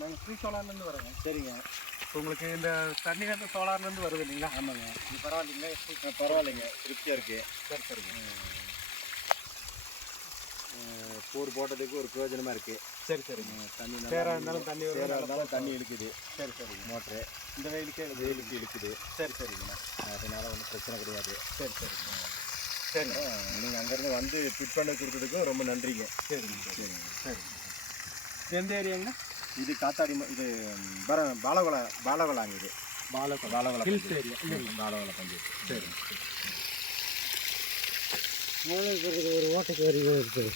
நாங்கள் ஃப்ரீ சோலார்லேருந்து வரோங்க. சரிங்க. இப்போ உங்களுக்கு இந்த தண்ணி வந்து சோலார்லேருந்து வருது இல்லைங்களா? ஆமாங்க. இது பரவாயில்லைங்களா? பரவாயில்லைங்க, திருப்தியாக இருக்குது. சரி சரிங்க. போர் போட்டதுக்கு ஒரு பிரயோஜனமாக இருக்குது. சரி சரிங்க. தண்ணி சேராக இருந்தாலும் தண்ணி இழுக்குது. சரி சரிங்க. மோட்ரு இந்த வெயிலுக்கு இழுக்குது. சரி சரிங்கண்ணா. அதனால் ஒன்றும் பிரச்சனை கிடையாது. சரி சரிங்க. சரிங்க. நீங்கள் அங்கேருந்து வந்து ஃபிட் பண்ணி கொடுத்ததுக்கும் ரொம்ப நன்றிங்க. சரிங்க சரிங்க. சரிங்க. எந்த ஏரியாங்கண்ணா? இது காத்தாடி, இது பாலகோலாங்க. இது பாலகோலா ஹில்ஸ் ஏரியா. பாலகோலா பஞ்சாயத்து. சரிங்க. ஒரு ஓட்டைக்கு வரைக்கும் இருக்குது.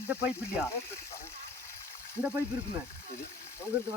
இந்த பைப் இல்லையா? இந்த பைப் இருக்குமே,